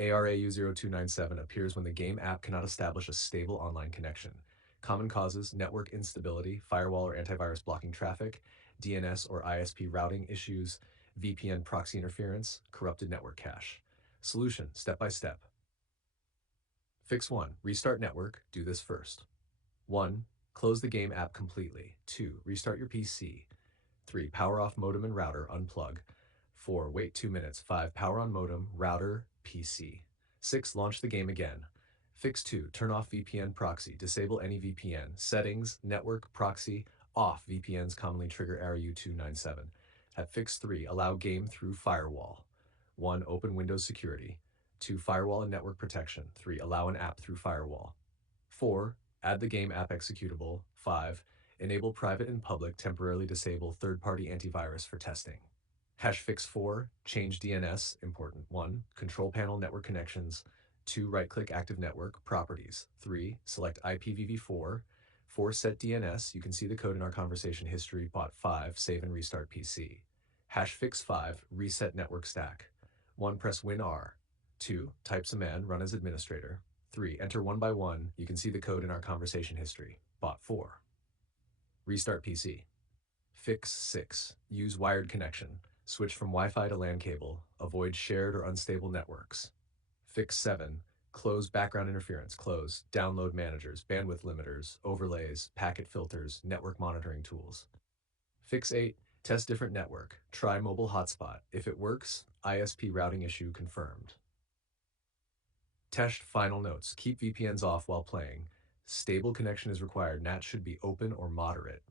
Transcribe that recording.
ARAU0297 appears when the game app cannot establish a stable online connection. Common causes: network instability, firewall or antivirus blocking traffic, DNS or ISP routing issues, VPN proxy interference, corrupted network cache. Solution: step by step. Fix 1. Restart network. Do this first. 1. Close the game app completely. 2. Restart your PC. 3. Power off modem and router. Unplug. 4. Wait 2 minutes. 5. Power on modem, router, PC. 6. Launch the game again. Fix 2. Turn off VPN proxy. Disable any VPN. Settings, network, proxy, off. VPNs commonly trigger ARROU297. At Fix 3. Allow game through firewall. 1. Open Windows security. 2. Firewall and network protection. 3. Allow an app through firewall. 4. Add the game app executable. 5. Enable private and public, temporarily disable third-party antivirus for testing. Fix 4. Change DNS. Important. 1. Control panel network connections. 2. Right-click active network properties. 3. Select IPv4. 4. Set DNS. You can see the code in our conversation history. Bot 5. Save and restart PC. Fix 5. Reset network stack. 1. Press Win R. 2. Type command. Run as administrator. 3. Enter 1 by 1. You can see the code in our conversation history. Bot 4. Restart PC. Fix 6. Use wired connection. Switch from Wi-Fi to LAN cable. Avoid shared or unstable networks. Fix 7. Close background interference. Close download managers, bandwidth limiters, overlays, packet filters, network monitoring tools. Fix 8. Test different network. Try mobile hotspot. If it works, ISP routing issue confirmed. Test final notes. Keep VPNs off while playing. Stable connection is required. NAT should be open or moderate.